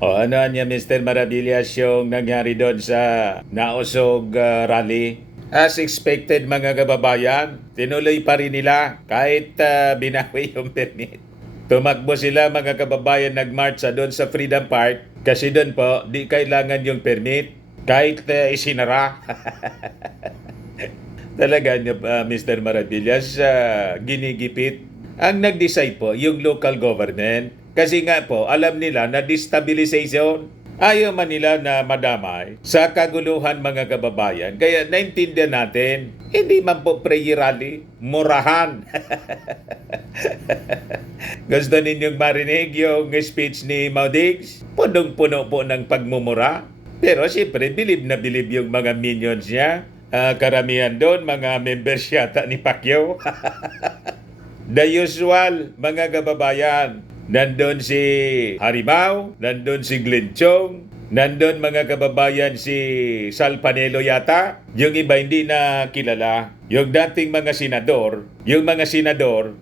O ano niya Mr. Maravillas yung nangyari doon sa Nausog rally? As expected mga kababayan, tinuloy pa rin nila kahit binawi yung permit. Tumakbo sila mga kababayan, nagmarch doon sa Freedom Park kasi doon po di kailangan yung permit kahit isinara. Talaga niya Mr. Maravillas, ginigipit. Ang nag-decide po yung local government kasi nga po alam nila na destabilization. Ayaw man nila na madamay sa kaguluhan mga kababayan. Kaya naintindihan natin, hindi man po prayer rally, murahan. Gusto ninyong marinig yung speech ni Maudigs? Punong-puno po ng pagmumura. Pero siyempre, bilib na bilib yung mga minions niya. Karamihan doon, mga members yata ni Pacquiao. The usual, mga kababayan. Nandun si Harimau, nandun si Glenn Chong, nandun mga kababayan si Sal Panelo yata. Yung iba hindi na kilala. Yung dating mga senador,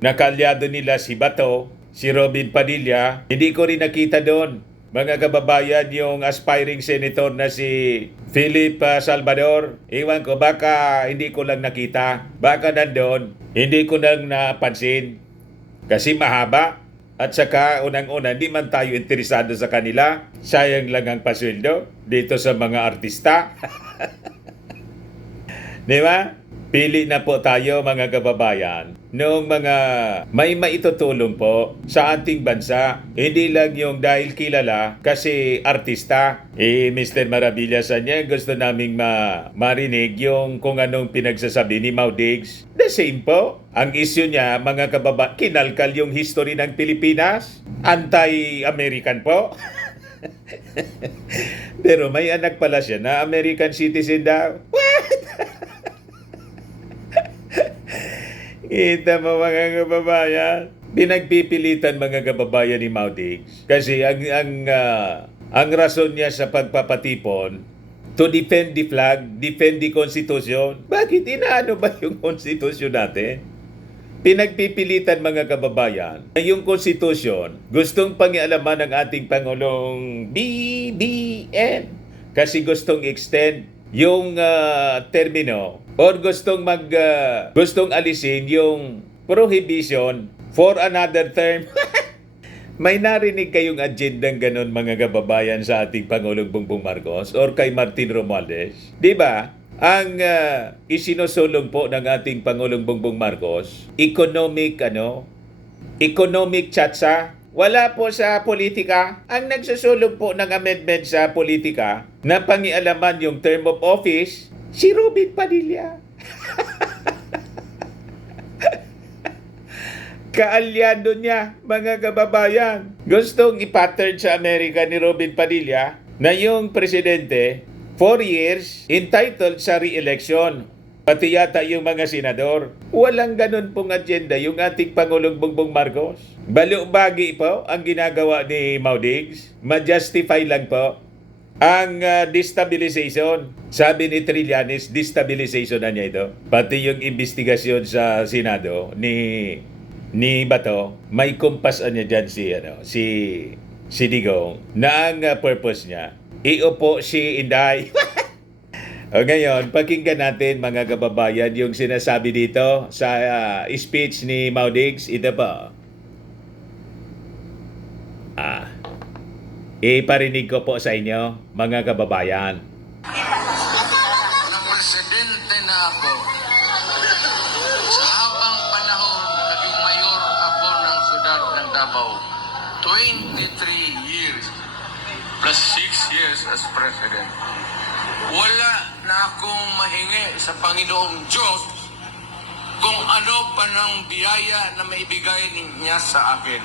na kaalyado nila si Bato, si Robin Padilla, hindi ko rin nakita doon. Mga kababayan, yung aspiring senator na si Philip Salvador, iwan ko, baka hindi ko lang nakita. Baka nandun, hindi ko lang napansin. Kasi mahaba. At saka, unang-una, hindi man tayo interesado sa kanila. Sayang lang ang pasweldo dito sa mga artista. Di ba? Pili na po tayo mga kababayan noong mga may maitutulong po sa ating bansa. Hindi lang yung dahil kilala kasi artista. Mr. Maravillas niya, gusto naming marinig yung kung anong pinagsasabi ni Maudigs. The same po. Ang issue niya, mga kababayan, kinalkal yung history ng Pilipinas. Anti-American po. Pero may anak pala siya na American citizen daw. Kita mo mga kababayan. Pinagpipilitan mga kababayan ni Maudigs. Kasi ang rason niya sa pagpapatipon, to defend the flag, defend the Constitution. Bakit inaano ba yung Constitution natin? Pinagpipilitan mga kababayan na yung Constitution gustong pangialaman ng ating Pangulong BBM kasi gustong extend yung termino or gustong alisin yung prohibition for another term. May narinig kayong agendang ganon mga kababayan sa ating Pangulong Bongbong Marcos or kay Martin Romualdez? Di ba? Ang isinusulong po ng ating Pangulong Bongbong Marcos, economic tsatsa. Wala po sa politika. Ang nagsusulong po ng amendment sa politika na pangialaman yung term of office, si Robin Padilla. Kaalyado niya, mga kababayan. Gustong ipattern sa Amerika ni Robin Padilla na yung presidente, 4 years, entitled sa re-election. Pati yata yung mga senador. Walang ganun pong agenda yung ating Pangulong Bongbong Marcos. Balo-bagi po ang ginagawa ni Maudigs. Ma-justify lang po ang destabilization. Sabi ni Trillanes, destabilization na niya ito. Pati yung investigasyon sa Senado ni Bato, may kumpasan niya dyan si Digong na ang purpose niya, iupo si Inday. O ngayon, pakinggan natin mga kababayan yung sinasabi dito sa speech ni Maudigs. Ito po. Iparinig ko po sa inyo mga kababayan. Nang presidente na ako, sa habang panahon naging mayor ako ng siyudad ng Davao, 23 years plus 6 years as president. Wala na akong mahingi sa Panginoong Diyos kung ano pa ng biyaya na maibigay niya sa akin.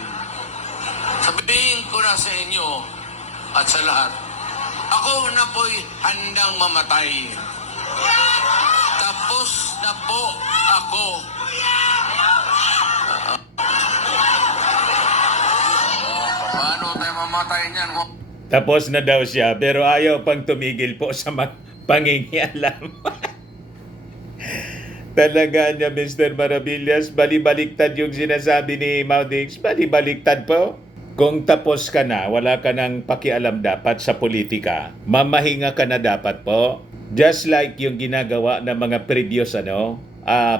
Sabihin ko na sa inyo at sa lahat, ako na po'y handang mamatay. Tapos na po ako. Paano tayo mamatay niyan? Tapos na daw siya pero ayaw pang tumigil po sa pangingialam. Talaga niya Mr. Maravillas, balibaliktad yung sinasabi ni Maudigs. Balibaliktad po. Kung tapos ka na, wala ka nang pakialam dapat sa politika, mamahinga ka na dapat po. Just like yung ginagawa ng mga previous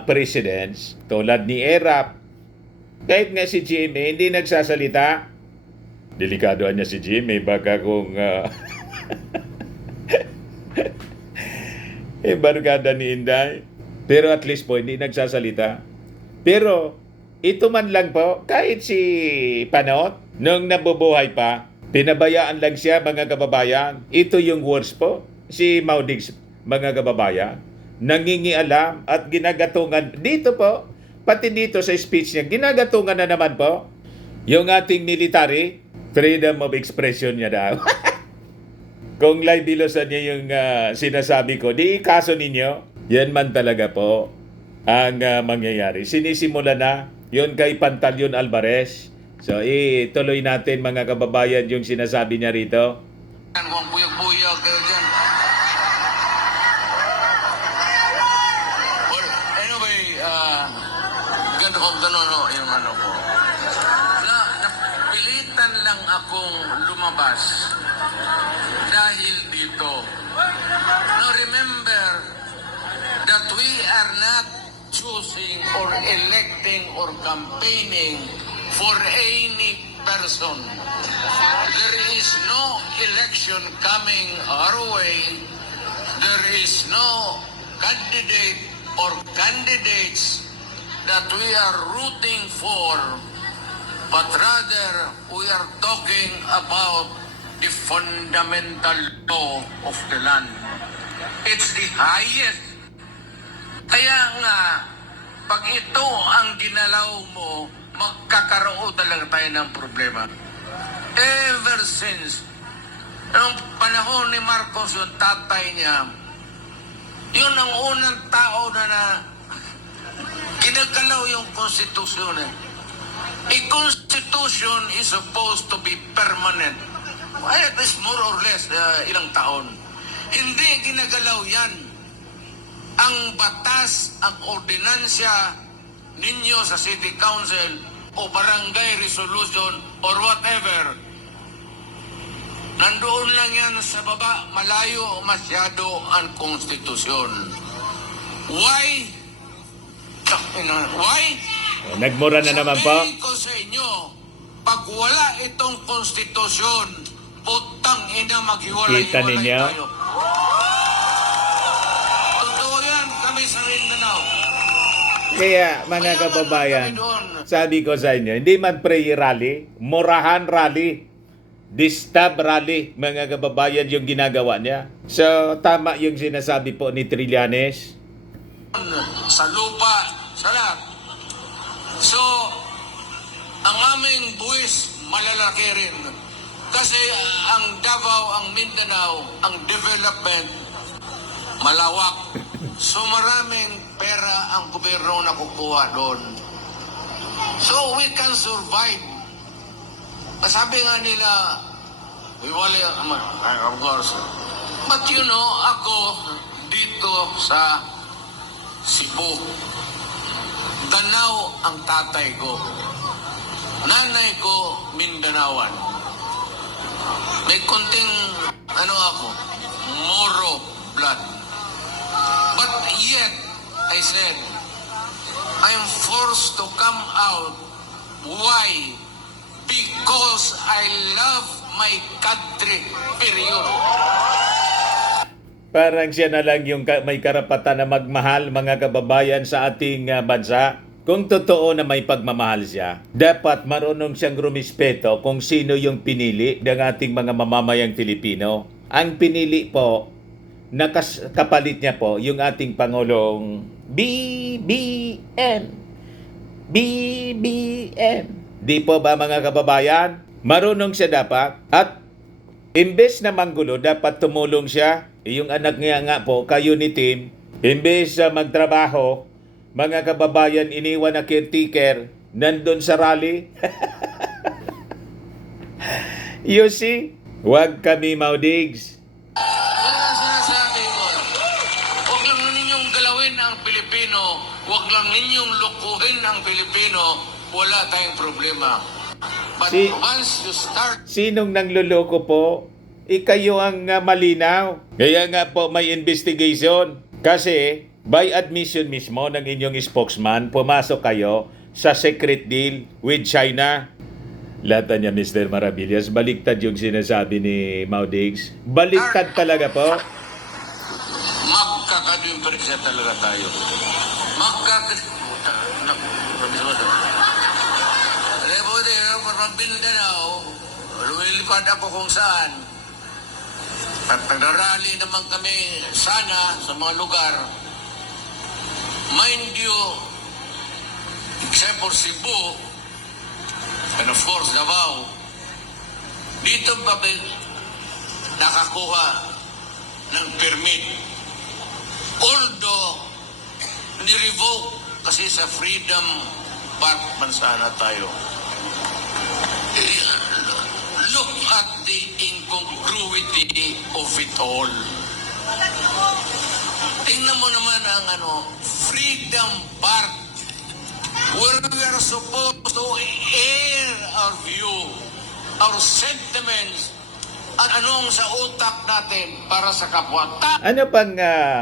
presidents, tulad ni Erap. Kahit nga si Jimmy, hindi nagsasalita. Delikadoan niya si Jimmy, baka kung barkada ni Inday. Pero at least po, hindi nagsasalita. Pero, ito man lang po, kahit si Panot, nung nabubuhay pa, pinabayaan lang siya, mga kababayan. Ito yung worst po. Si Maudigs, mga kababayan, nangingialam at ginagatungan. Dito po, pati dito sa speech niya, ginagatungan na naman po yung ating military, freedom of expression niya daw. Kung libilosan niya yung sinasabi ko, di kaso ninyo, yan man talaga po ang mangyayari. Sinisimula na yun kay Pantaleon Alvarez. So, ituloy natin mga kababayan yung sinasabi niya rito. Huwag buyag-buyag kayo dyan. Well, anyway, gano'n yung ano ko. Napilitan lang akong lumabas dahil dito. Now remember that we are not choosing or electing or campaigning for any person. There is no election coming our way. There is no candidate or candidates that we are rooting for, but rather we are talking about the fundamental law of the land. It's the highest. Kaya nga, pag ito ang ginalaw mo, magkakaroon talaga tayo ng problema. Ever since, noong panahon ni Marcos, yung tatay niya, yun ang unang tao na ginagalaw yung konstitusyon. A constitution is supposed to be permanent. At least more or less, ilang taon. Hindi ginagalaw yan. Ang batas, ang ordinansya ninyo sa City Council o Barangay Resolution or whatever, nandoon lang yan sa baba, malayo masyado ang konstitusyon. Why? Why? Nagmura na naman po. Sabihin ko sa inyo, pag wala itong konstitusyon, putang ina maghiwalay-hiwalay Kita ninyo? tayo. Totoo yan, kami sa Mindanao. Kaya mga kababayan, sabi ko sa inyo, hindi man prayer rally, murahan rally, distab rally, mga kababayan yung ginagawa niya. So, tama yung sinasabi po ni Trillanes. Sa lupa, sa lahat. So, ang aming buwis, malalaki rin. Kasi ang Davao, ang Mindanao, ang development, malawak. So maraming pera ang gobyerno nakukuha doon. So we can survive. Sabi nga nila, we wali, of course. But you know, ako dito sa Cebu, Danao ang tatay ko. Nanay ko, Mindanaoan. May kunting, ako, Moro blood. But yet, I said, I'm forced to come out. Why? Because I love my country, period. Parang siya na lang yung may karapatan na magmahal, mga kababayan, sa ating bansa. Kung totoo na may pagmamahal siya, dapat marunong siyang rumispeto kung sino yung pinili ng ating mga mamamayang Pilipino. Ang pinili po, kapalit niya po, yung ating Pangulong BBM. BBM. Di po ba mga kababayan? Marunong siya dapat. At imbes na manggulo, dapat tumulong siya. Yung anak niya nga po, kayo ni Tim, imbes na magtrabaho, mga kababayan, iniwan na caretaker, nandun sa rally. You see? Huwag kami Maudigs. Kaya sinasabi ko, huwag lang ninyong galawin ang Pilipino, huwag lang ninyong lukuhin ang Pilipino, wala tayong problema. But Si- once you start Sinong nangluloko po? Ikayo ang malinaw. Kaya nga po may investigation. Kasi by admission mismo ng inyong spokesman, pumasok kayo sa secret deal with China. Lata niya, Mr. Maravillas, baliktad yung sinasabi ni Maudigs. Baliktad talaga po. magkakadimpersa talaga tayo. Rebuti, parang Mindanao, lumilipad ako kung saan. At nagrarally naman kami sana sa mga lugar. Mind you, except for Cebu, and of course Davao, dito ba nakakuha ng permit? Although, ni-revoke kasi sa Freedom Park man sana tayo. Look at the incongruity of it all. Tingnan mo naman ang Freedom Park, where we are supposed to air our view, our sentiments, at anong sa utak natin para sa kapwa. Ano pang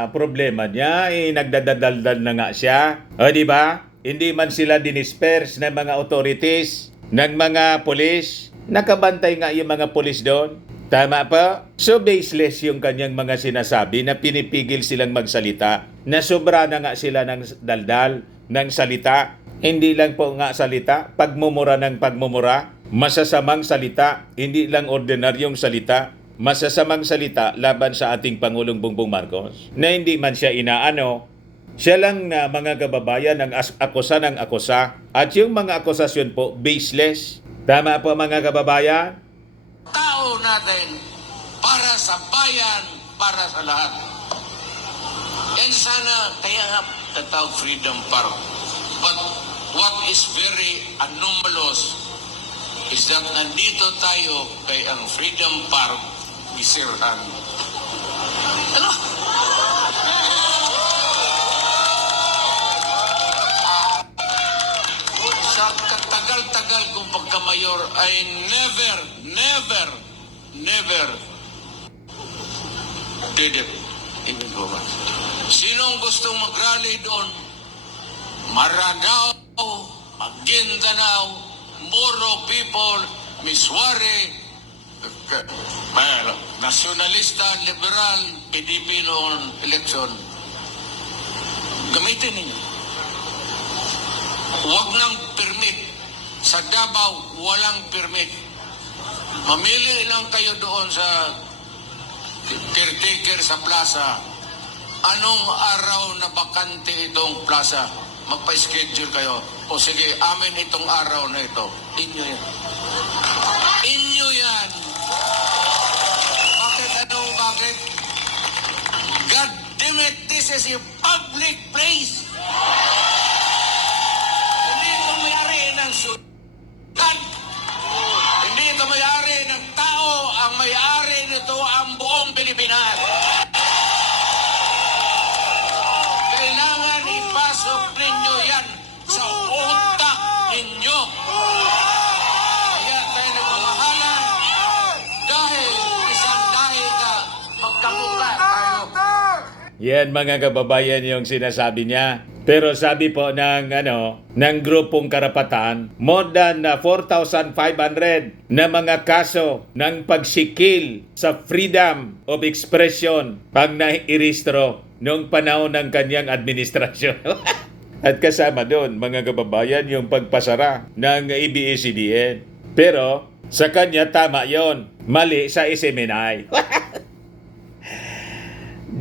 problema niya? Nagdadaldal na nga siya. O di ba? Hindi man sila dinisperse ng mga authorities, ng mga polis. Nakabantay nga yung mga polis doon. Tama pa? So baseless yung kanyang mga sinasabi na pinipigil silang magsalita. Na sobra na nga sila ng daldal, ng salita. Hindi lang po nga salita, pagmumura ng pagmumura. Masasamang salita, hindi lang ordinaryong salita. Masasamang salita laban sa ating Pangulong Bongbong Marcos. Na hindi man siya inaano. Siya lang na mga kababayan ang akusa ng akusa. At yung mga akusasyon po, baseless. Tama po mga kababayan? Tao natin para sa bayan, para sa lahat. And sana, kaya nga tatawag Freedom Park. But what is very anomalous is that nandito tayo kay ang Freedom Park gisirhan. Ano? Sa katagal-tagal kong pagkamayor ay never did it. Even go back. Sinong gustong mag-rally doon? Maranao, Maguindanao, Moro people, Miswari, nasyonalista, liberal, PDP noon election. Gamitin ninyo. Huwag nang permit. Sa Davao, walang permit. Mamili lang kayo doon sa caretaker sa plaza. Anong araw na bakante itong plaza? Magpa-schedule kayo. O sige, amin itong araw na ito. Inyo yan. Inyo yan. Bakit? Bakit? God damn it, this is a public place. Hindi ito mayari ng sudan. Hindi ito mayari ng tao. Ang mayari nito ang buong Pilipinas. Kailangan ipasok ninyo yan sa utak ninyo. Kaya tayo nagmamahalan dahil isang dahil ka magkamukha tayo. Yan mga kababayan yung sinasabi niya. Pero sabi po ng ng grupong karapatan, more than 4,500 na mga kaso ng pagsikil sa freedom of expression pag nairehistro noong panahon ng kanyang administrasyon. At kasama doon, mga kababayan, yung pagpasara ng ABS-CBN. Pero sa kanya tama yon, mali sa SMNI.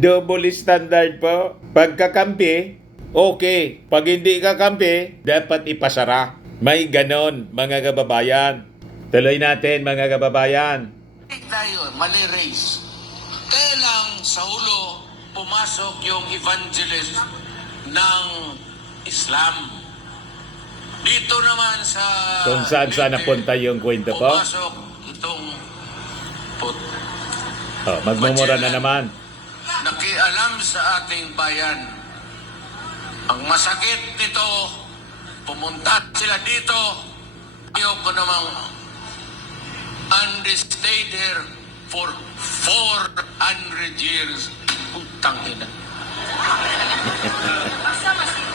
Double standard po. Pagkakampi, okay. Pag hindi kakampi, dapat ipasara. May ganon, mga kababayan. Tuloy natin, mga kababayan. Tayo, mali race. Kaya lang sa ulo, pumasok yung evangelist ng Islam. Dito naman sa Kung saan napunta yung kwento po. pumasok itong Magmumura na naman. nakialam sa ating bayan. Ang masakit nito, pumunta sila dito. Ayoko namang and they stayed there for 400 years. Putang ina.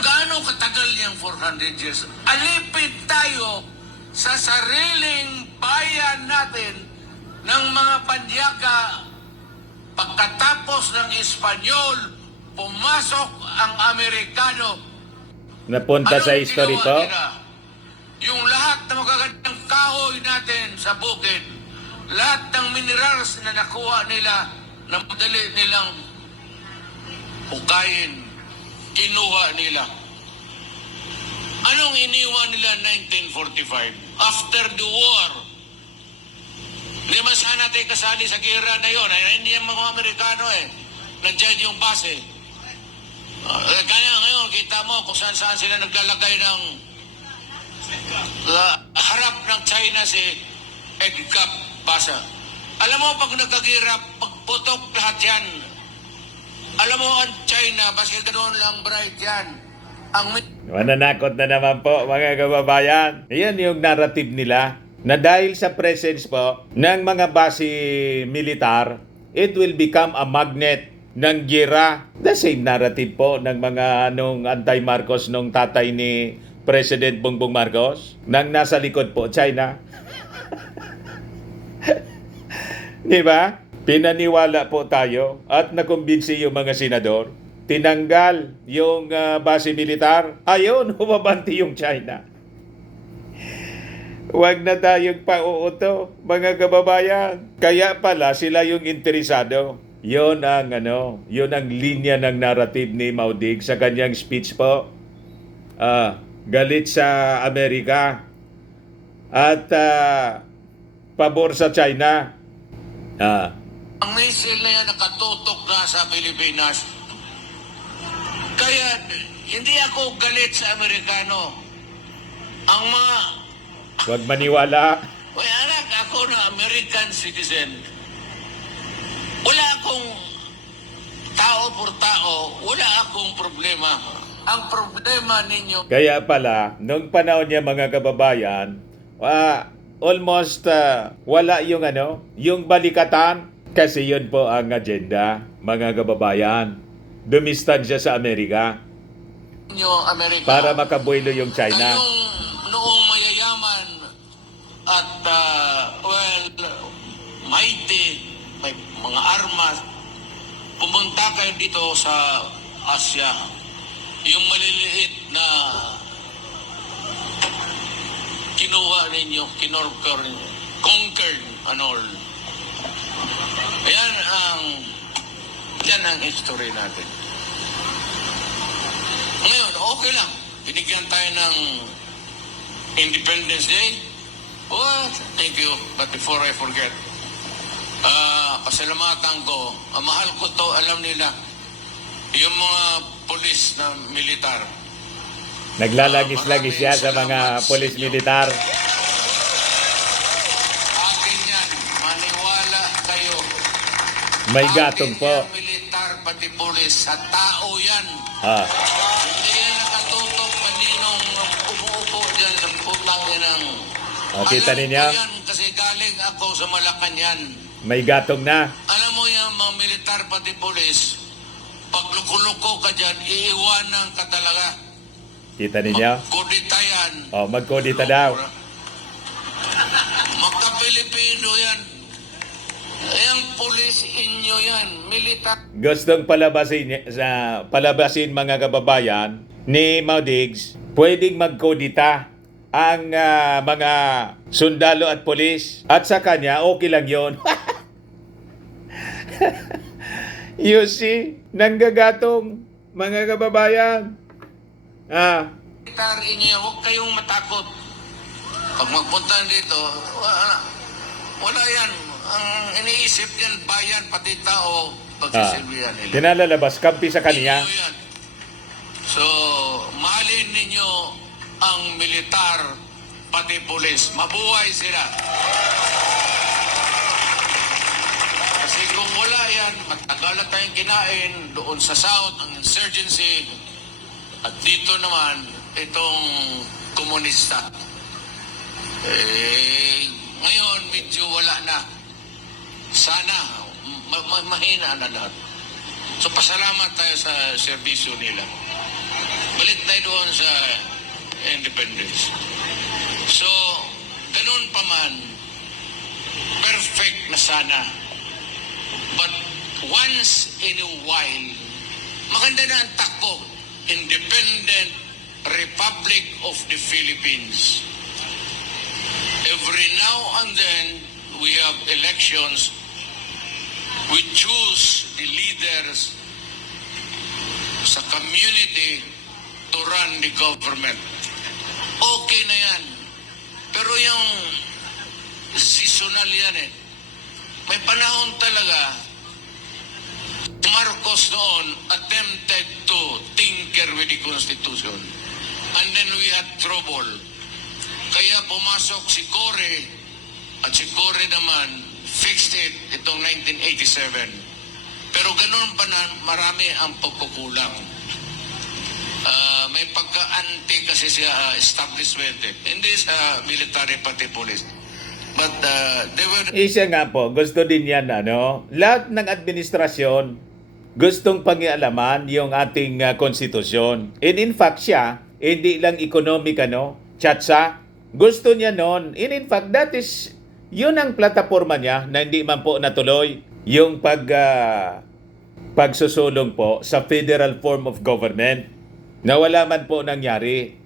Gaano katagal yung 400 years? Alipid tayo sa sariling bayan natin ng mga panyaga. Pagkatapos ng Espanyol, pumasok ang Amerikano. Napunta sa history po. Nila? Yung lahat ng magagandang kahoy natin sa bukid, lahat ng minerals na nakuha nila na madali nilang hukayin, kinuha nila. Anong iniwan nila 1945? After the war, hindi man sana tayo kasali sa gera na yun. Ay, hindi yung mga Amerikano nandiyan yung base. Kaya ngayon, kita mo kung saan-saan sila naglalagay ng harap ng China si EDCAP basa. Alam mo, pag nagkagirap, pagputok lahat yan. Alam mo, ang China, basta ganoon lang bright yan. Ang Mananakot na naman po mga kababayan. Iyan yung narrative nila na dahil sa presence po ng mga base militar, it will become a magnet ng gira. The same narrative po ng mga anti-Marcos nung tatay ni President Bongbong Marcos nang nasa likod po China. Di ba? Pinaniwala po tayo at nakumbinsi yung mga senador. Tinanggal yung base militar. Ayun, humabanti yung China. Huwag na tayong pauuto, mga kababayan. Kaya pala sila yung interesado. Yun ang linya ng narrative ni Maudig sa kanyang speech po. Galit sa Amerika at pabor sa China. Ang missile na yan nakatutok na sa Pilipinas. Kaya hindi ako galit sa Amerikano. Ang mga... Huwag maniwala. Well, anak, ako na American citizen. Wala akong tao por tao. Wala akong problema. Ang problema ninyo... Kaya pala, nung panahon niya mga kababayan, almost wala yung balikatan. Kasi yun po ang agenda, mga kababayan. Dumistansya sa Amerika Amerika, para makabuelo yung China. kayong noong mayayaman at mighty, may mga armas, pumunta kayo dito sa Asia. Yung maliliit na kinuha ninyo, conquered and all. Yan ang history natin. Ngayon, okay lang. Binigyan tayo ng Independence Day. Oh, thank you. But before I forget, pasalamatan ko, mahal ko to, alam nila, yung mga polis na militar. Naglalagis-lagis siya sa mga polis militar. Akin yan, maniwala kayo. May gatong Akin po. yan, militar, pati polis, sa tao yan. Hindi yan nakatutok maninong umuupo dyan sa putang inang. Kita Alam ninyo? ko yan kasi galing ako sa Malacanang. May gatong na. Alam mo yan, mga militar pati polis, pag luko-luko ka dyan, iiwanan ka talaga. Kita ninyo? Magkudita yan. Magkodita daw. Magka-Pilipino yan. Ang polis inyo yan, militar. Gustong palabasin mga kababayan ni Maudigs, pwedeng magkodita ang mga sundalo at polis. At sa kanya, okay lang yon. You see, nanggagatong mga kababayan. Militar inyo yan, huwag kayong matakot. Pag magpunta dito, wala yan. Ang iniisip yan, bayan, pati tao, pagsisilbihan nila. Tinalalabas, kampi sa kanya. Inyo yan. So, mahalin ninyo ang militar, pati pulis. Mabuhay sila. Kasi kung wala yan, matagal na tayong kinain doon sa South, ang insurgency, at dito naman, itong komunista. Ngayon, medyo wala na. Sana, mahina na lahat. So, pasalamat tayo sa serbisyo nila. Balik tayo doon sa independence. So, ganun pa man, perfect na sana. But once in a while, maganda na ang takbo. Independent Republic of the Philippines. Every now and then, we have elections. We choose the leaders sa community to run the government. Okay na yan. Pero yung seasonal yan eh. May panahon talaga, Marcos noon attempted to tinker with the Constitution. And then we had trouble. Kaya pumasok si Cory at si Cory naman fixed it itong 1987. Pero ganun pa na marami ang pagkukulang. May pagka-anti kasi sa establishment eh. Hindi sa military pati police. But they were... Isa nga po, gusto din yan, lahat ng administrasyon gustong pangialaman yung ating konstitusyon. And in fact siya, hindi lang economic, tiyatsa, gusto niya noon. And in fact, yun ang plataforma niya na hindi man po natuloy yung pagsusulong po sa federal form of government na wala man po nangyari.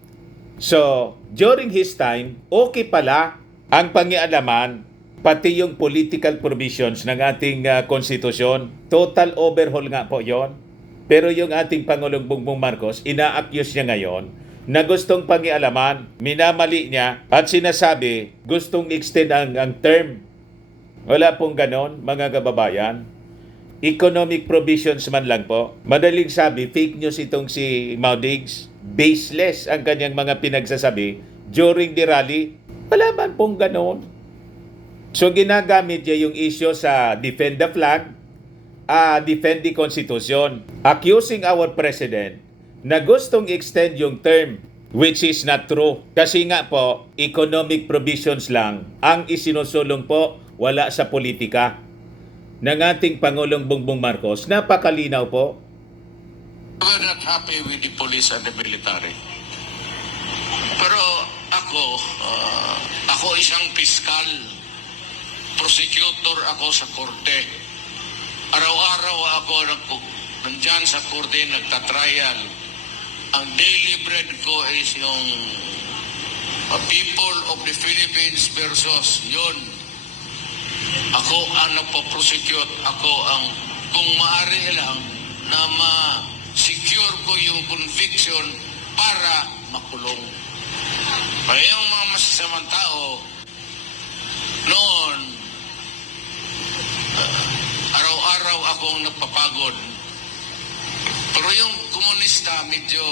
So, during his time, okay pala ang pangialaman pati yung political provisions ng ating konstitusyon. Total overhaul nga po yon. Pero yung ating Pangulong Bongbong Marcos, ina-accuse niya ngayon na gustong pangialaman, minamali niya at sinasabi gustong extend ang term. Wala pong ganon, mga kababayan. Economic provisions man lang po. Madaling sabi, fake news itong si Maudigs. Baseless ang kanyang mga pinagsasabi during the rally. Wala man pong ganon. So ginagamit niya yung issue sa defend the flag, defend the Constitution, accusing our President na gustong extend yung term, which is not true. Kasi nga po, economic provisions lang ang isinusulong po, wala sa politika ng ating Pangulong Bongbong Marcos. Napakalinaw po. We're not happy with the police and the military. Pero ako isang piskal, prosecutor ako sa korte. Araw-araw ako nandyan sa korte nagtatrial. Ang daily bread ko is yung people of the Philippines versus yun. Ako ang nagpo-prosecute. Ako ang, kung maaari lang, na ma-secure ko yung conviction para makulong. Kaya yung mga masasamang tao, noon, araw-araw akong nagpapagod. Pero yung komunista, medyo,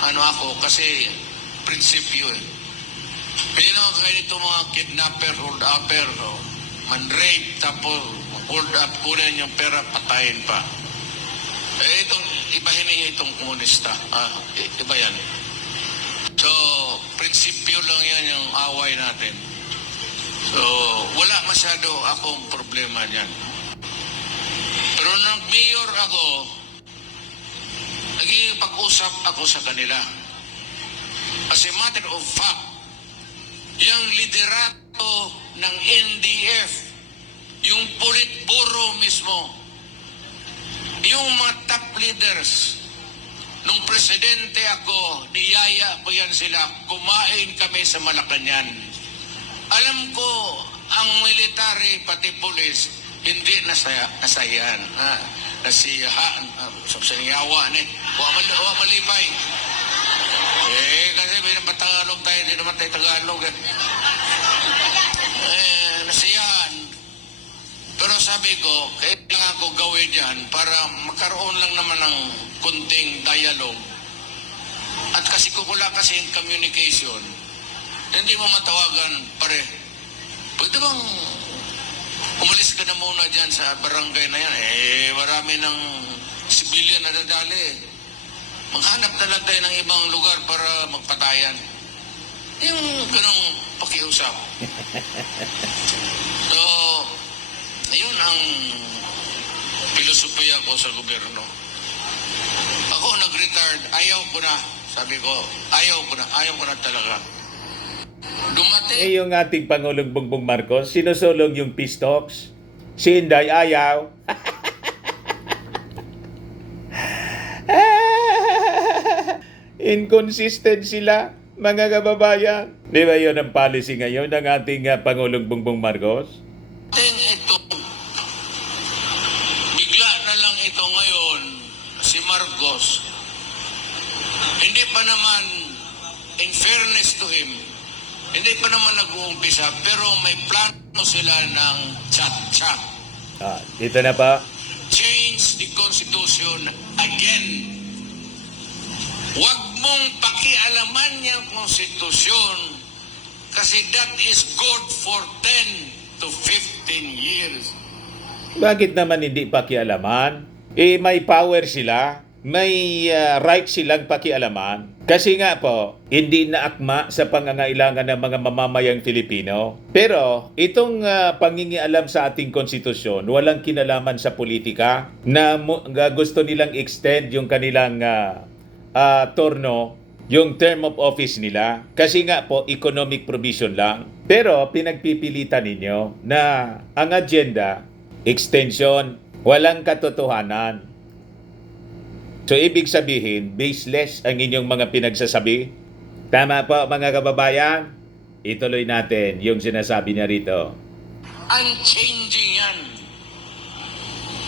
ako, kasi prinsipyo eh. Pero kaya ito mga kidnapper, hold-upper, man-rape, tapos hold up, kunin yung pera, patayin pa. Ibahin niya itong komunista. Iba yan. So, prinsipyo lang yan yung away natin. So, wala masyado akong problema niyan. Pero nang mayor ako, naging-pag-usap ako sa kanila. As a matter of fact, yung liderato ng NDF, yung Politburo mismo, yung mga top leaders, nung presidente ako, niyaya ko yan sila, kumain kami sa Malacanang. Alam ko, ang military, pati police, hindi nasayan. Nasiyahan, sabiyawa ni, huwa malipay. Kasi pinapatagalog tayo, hindi naman tayo Tagalog. Nasiyahan. Pero sabi ko, kailangan ko gawin yan para magkaroon lang naman ng kunting dialogue. At kasi kukula kasi yung communication, hindi mo matawagan, pare. Pwede bang umalis ka na muna dyan sa barangay na yan? Marami ng civilian na dadali. Maghanap na lang tayo ng ibang lugar para magpatayan. Yung ganong pakiusap. So, ayun ang filosofiya ko sa gobyerno. Ako nag-retired, ayaw ko na. Sabi ko, ayaw ko na talaga. Dumating, Yung ating Pangulong Bongbong Marcos, sinusulong yung peace talks. Si Inday ayaw. Inconsistent sila, mga kababayan. Di ba yun ang policy ngayon ng ating Pangulong Bongbong Marcos? ito, bigla na lang ito ngayon, si Marcos. Hindi pa naman, in fairness to him, hindi pa naman nag-uumpisa, pero may plano sila ng chat-chat. Dito na pa. Change the Constitution again. Huwag mong pakialaman yung konstitusyon kasi that is good for 10 to 15 years. Bakit naman hindi pakialaman? May power sila. May right silang pakialaman. Kasi nga po, hindi na akma sa pangangailangan ng mga mamamayang Filipino. Pero itong pangingialam sa ating konstitusyon, walang kinalaman sa politika na gusto nilang extend yung kanilang turno, yung term of office nila. Kasi nga po, economic provision lang. Pero pinagpipilitan ninyo na ang agenda, extension, walang katotohanan. So, ibig sabihin, baseless ang inyong mga pinagsasabi. Tama po, mga kababayan. Ituloy natin yung sinasabi niya rito. Unchanging yan.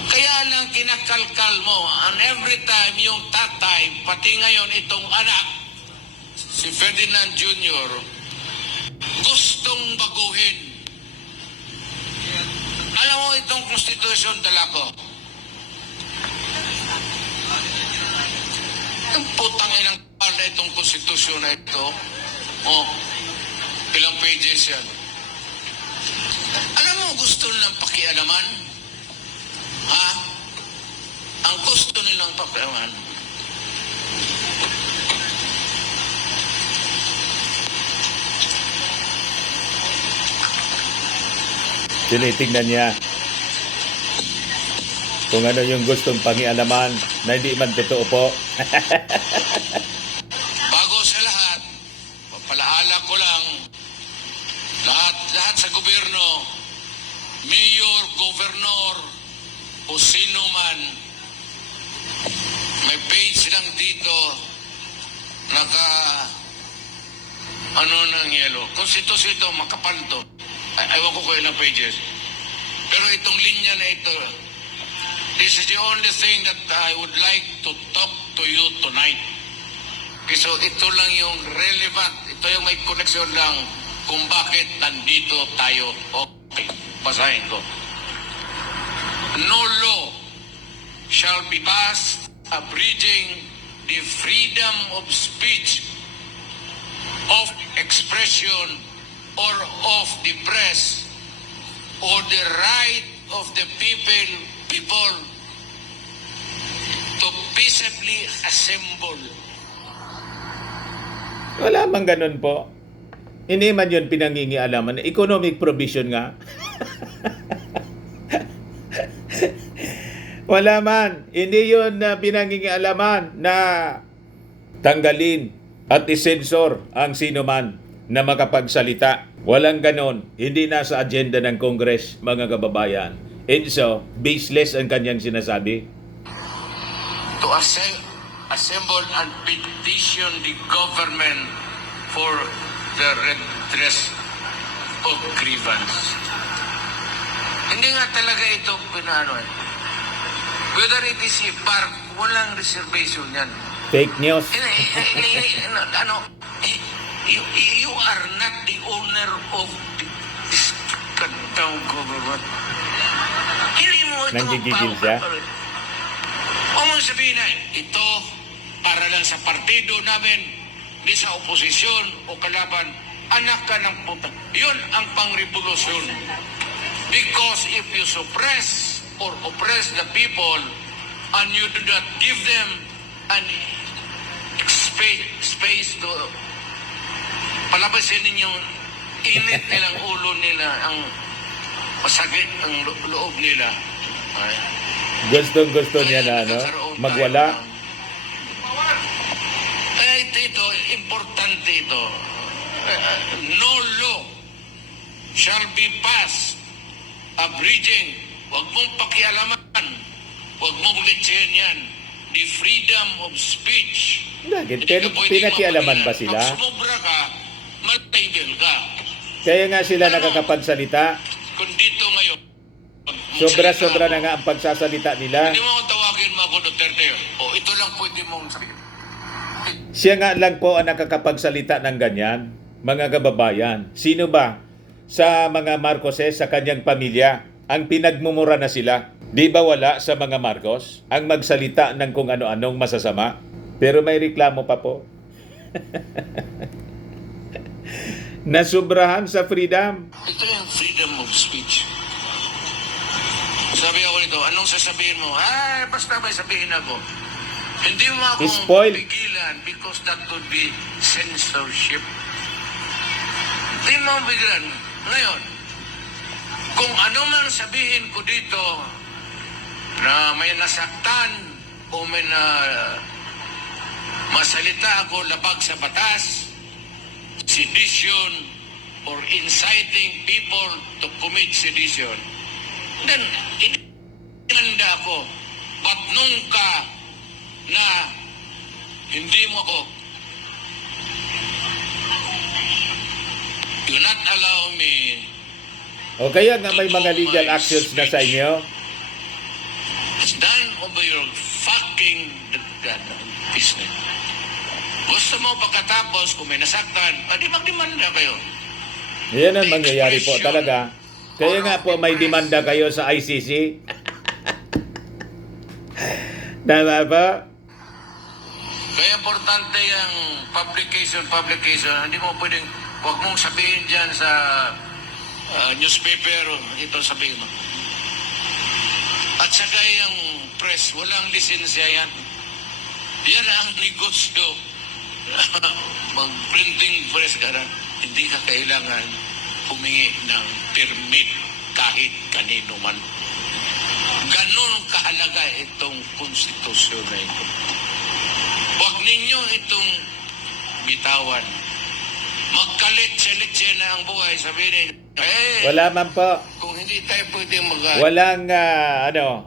Kaya lang kinakalkal mo, and every time yung tatay, pati ngayon itong anak, si Ferdinand Jr., gustong baguhin. Alam mo itong konstitusyon dala ko. Ang putang inang na itong konstitusyon na ito. Oh, ilang pages yan. Alam mo, gusto nilang pakialaman? Ha? Ang gusto nilang pakialaman. Tinitingnan niya kung ano yung gustong pangialaman na hindi man totoo po. Bago sa lahat, papalaala ko lang, lahat sa gobyerno, mayor, governor, o sino man, may page lang dito, ng yelo. Konstitusyon ito, makapal to. Ewan ko ilang pages. Pero itong linya na ito, this is the only thing that I would like to talk to you tonight. Okay, so ito lang yung relevant. Ito yung may connection lang kung bakit nandito tayo. Okay, basahin ko. No law shall be passed abridging the freedom of speech, of expression, or of the press, or the right of the people to peaceably assemble. Wala bang ganun po? Hindi man yun pinangingialaman. Economic provision nga. Wala man. Hindi yun pinangingialaman na tanggalin at isensor ang sino man na makapagsalita. Walang ganon. Hindi nasa agenda ng Congress, mga kababayan. And so, baseless ang kanyang sinasabi. To assemble and petition the government for the redress of grievance. Hindi nga talaga ito pinaano eh. Whether it is a park, walang reservation yan. Fake news. You are not the owner of this kantang government. Hindi mo ito Nanggigigil siya? Huwag mong sabihin na, ito para lang sa partido namin, di sa oposisyon o kalaban, anak ka ng puta. Yun ang pang-revolusyon. Because if you suppress or oppress the people and you do not give them an space to palabasin ninyong init nilang ulo nila, ang masakit ang loob nila. Ay, Gustong-gusto niya na, ano, nagkakaroon magwala. tayo ito, importante ito. No law shall be passed abridging. Huwag mong pakialaman. Huwag mong letsayan yan. The freedom of speech. Bakit? Hindi ka pwedeng Pinakialaman ba mapagilan. sila? Pag sumobra ka, maltable ka. Kaya nga sila nakakapagsalita. Kung dito ngayon, Sobra-sobra na nga ang pagsasalita nila. hindi mo ako tawagin mo ako Duterte. O ito lang pwede mong sabihin. Siya nga lang po ang nakakapagsalita ng ganyan, mga kababayan. Sino ba sa mga Marcoses, sa kanyang pamilya, ang pinagmumura na sila? Di ba wala sa mga Marcos ang magsalita ng kung ano-anong masasama? Pero may reklamo pa po. Nasubrahan sa freedom. Ito yung freedom of speech. Sabi ako nito, anong sasabihin mo? Basta may sabihin ako. Hindi mo ako Spoil. pigilan because that would be censorship. Hindi mo pigilan. Ngayon, kung ano man sabihin ko dito na may nasaktan o may masalita ako labag sa batas, sedition, or inciting people to commit sedition, then, inanda ako. But nung ka na hindi mo ako, do not allow me O kaya nga may mga legal actions na sa inyo. stand over your fucking business. Gusto mo pagkatapos kung may nasaktan, di magdemanda kayo. Yan ang mangyayari po talaga. Kaya nga po may demanda kayo sa ICC. Tama ba? Kaya importante yung publication. Hindi mo pwedeng, huwag mong sabihin dyan sa newspaper, ito sabihin mo. At saka yung press, walang lisensya yan. Yan ang negosyo. Mag-printing press ka na, hindi ka kailangan humingi ng permit kahit kanino man. Ganon kahalaga itong konstitusyon na ito. Huwag ninyo itong bitawan. Magkalit-salit na ang buhay. Sabihin, Wala man po. kung hindi tayo pwede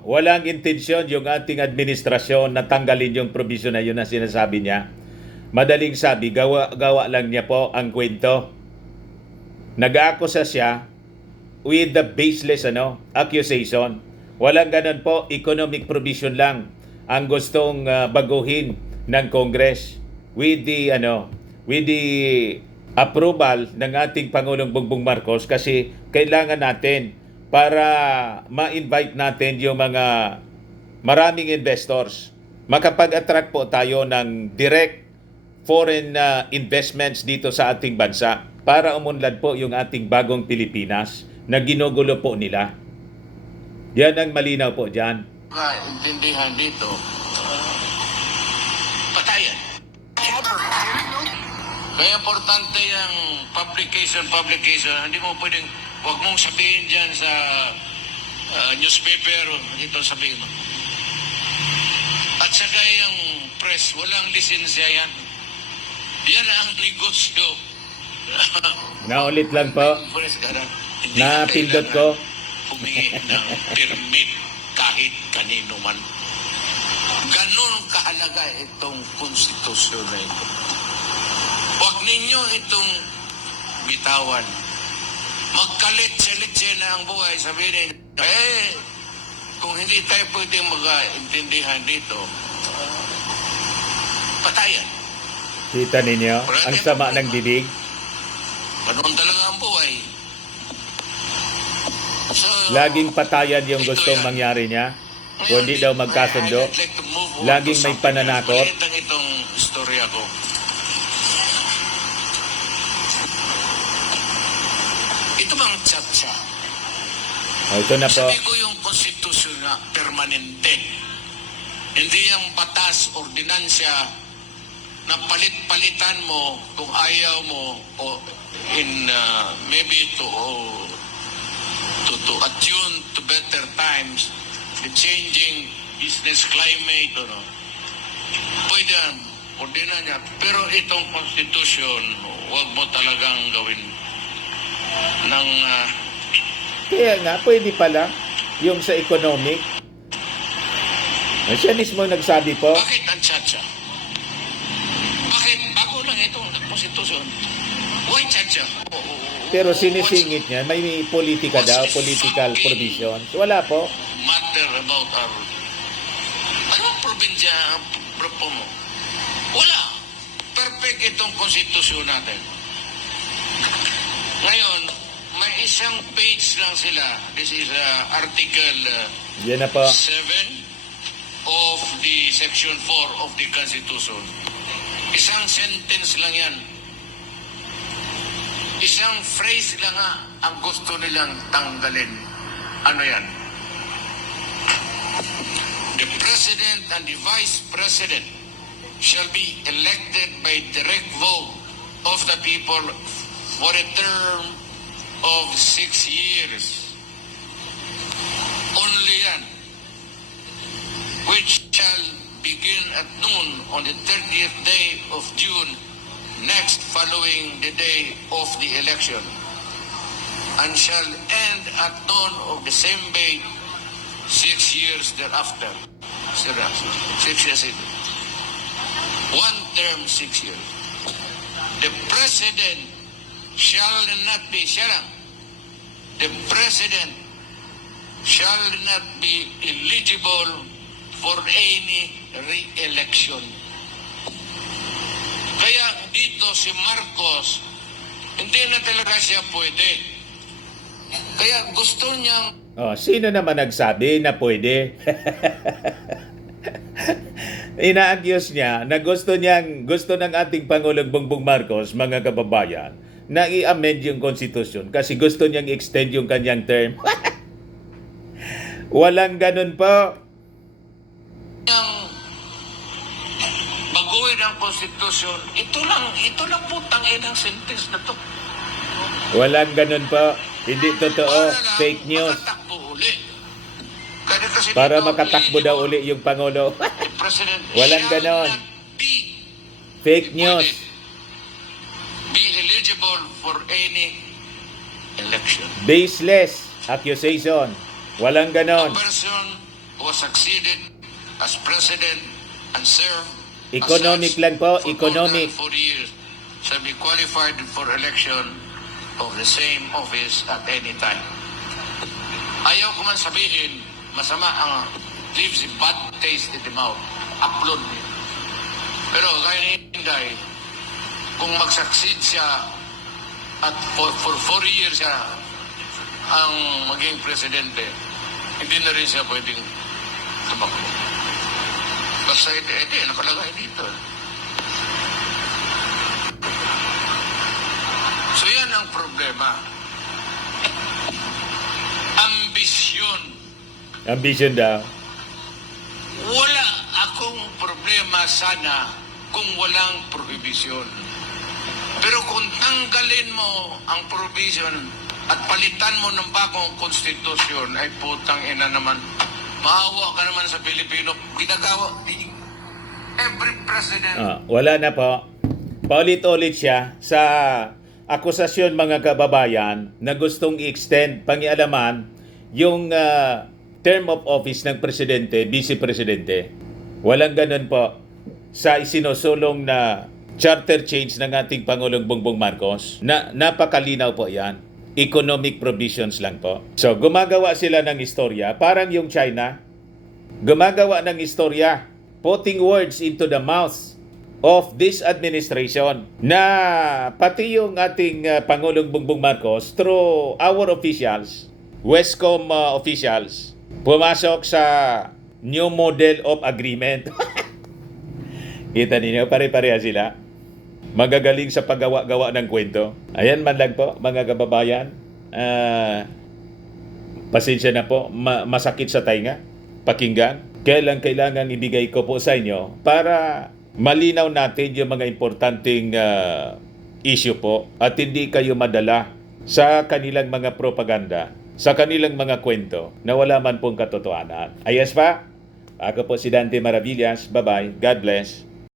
Walang intensyon yung ating administrasyon na tanggalin yung provision na yun na sinasabi niya. Madaling sabi, gawa lang niya po ang kwento. Nag-aakusa siya with the baseless accusation. Walang ganun po, economic provision lang ang gustong baguhin ng Congress with the approval ng ating Pangulong Bongbong Marcos, kasi kailangan natin para ma-invite natin yung mga maraming investors. Makapag-attract po tayo ng direct foreign investments dito sa ating bansa para umunlad po yung ating bagong Pilipinas na ginugulo po nila. Yan ang malinaw po dyan. intindihan dito, patayan. Kaya importante yung publication. Hindi mo pwedeng, huwag mong sabihin dyan sa newspaper, ito sabihin mo. At saka yung press, walang lisensya yan. Yan ang negosyo. Naulit lang po. Press ka na. Hindi Napindot ka ko. kailangan humingi ng permit kahit kanino man. Ganon kahalaga itong konstitusyon na ito. Huwag ninyo itong bitawan. Magkalit-salit na ang buhay. Sabihin, kung hindi tayo pwede mag-intindihan dito, patayan. Kita ninyo, ang sama ng bibig. Ganoon talaga ang buhay. So, Laging patayan yung gustong mangyari niya. Kung hindi daw magkasundo. I'd like to move on Laging to may something pananakot. else. Maliit lang itong istorya ko. Ito bang tsa-tsa? Ito na po. Sabi ko yung konstitusyon na permanente. Hindi yung batas, ordinansya na palit-palitan mo kung ayaw mo o in maybe to attune to better times, the changing business climate, pwede yan, ordina niya. Pero itong constitution, huwag mo talagang gawin ng Kaya nga, pwede pala yung sa economic. Siya mismo nagsabi po, bakit ang tsa-tsa? Bakit bago lang itong constitution? Why tsa-tsa? pero sinisingit niya, may politika daw, political provisions. Wala po. Matter about our anong probinsya ang propo mo? Wala. Perfect itong konstitusyon natin. Ngayon, may isang page lang sila. This is article Yan na po. 7 of the section 4 of the Constitution. Isang sentence lang yan. Isang phrase lang ang gusto nilang tanggalin. Ano yan? The President and the Vice President shall be elected by direct vote of the people for a term of 6 years. Only yan. Which shall begin at noon on the 30th day of June next following the day of the election, and shall end at noon of the same day 6 years thereafter. 6 years. One term, 6 years. The President shall not be, the President shall not be eligible for any re-election. Kaya dito si Marcos, hindi na talaga siya pwede. Kaya gusto niyang Oh, sino naman nagsabi na pwede? Ina-accuse niya na gusto ng ating Pangulong Bongbong Marcos, mga kababayan, na i-amend yung constitution kasi gusto niyang extend yung kanyang term. Walang ganun po. baguhin ang konstitusyon. Ito lang putang inang sentence na to. Walang ganun po. Hindi totoo. Fake news. Makatakbo uli. Kasi Para dito, makatakbo daw uli yung Pangulo. the President Walang shall ganon. not Fake news. be eligible for any election. Baseless accusation. Walang A ganon. person who succeeded as president and served Economic as such lang po, for economic. more than 4 years shall be qualified for election of the same office at any time. Ayaw ko man sabihin, masama ang leaves a bad taste in the mouth. Upload niya. Pero gaya ni Inday, kung mag-succeed siya at for 4 years siya ang maging presidente, hindi na rin siya pwedeng tumakbo. Basta edi, nakalagay dito. So yan ang problema. Ambisyon. Ambition daw. Wala akong problema sana kung walang prohibisyon. Pero kung tanggalin mo ang provision at palitan mo ng bagong konstitusyon, ay putang ina naman. Maawa ka naman sa Pilipino. Ginagawa. Every president. Wala na po. Paulit-ulit siya sa akusasyon, mga kababayan, na gustong i-extend pangialaman yung term of office ng presidente, vice-presidente. Walang ganun po sa isinusulong na charter change ng ating Pangulong Bongbong Marcos. Napakalinaw po yan. Economic provisions lang po. So, gumagawa sila ng istorya, parang yung China, gumagawa ng istorya, putting words into the mouths of this administration, na pati yung ating Pangulong Bongbong Marcos, through our officials, Westcom officials, pumasok sa new model of agreement. Kita ninyo, pare-pareha sila. Magagaling sa paggawa-gawa ng kwento. Ayan man lang po, mga kababayan. Pasensya na po, masakit sa tainga, pakinggan. Kailangan ibigay ko po sa inyo para malinaw natin yung mga importanteng issue po at hindi kayo madala sa kanilang mga propaganda, sa kanilang mga kwento na wala man pong katotohanan. Ayos pa? Ako po si Dante Maravillas. Bye-bye. God bless.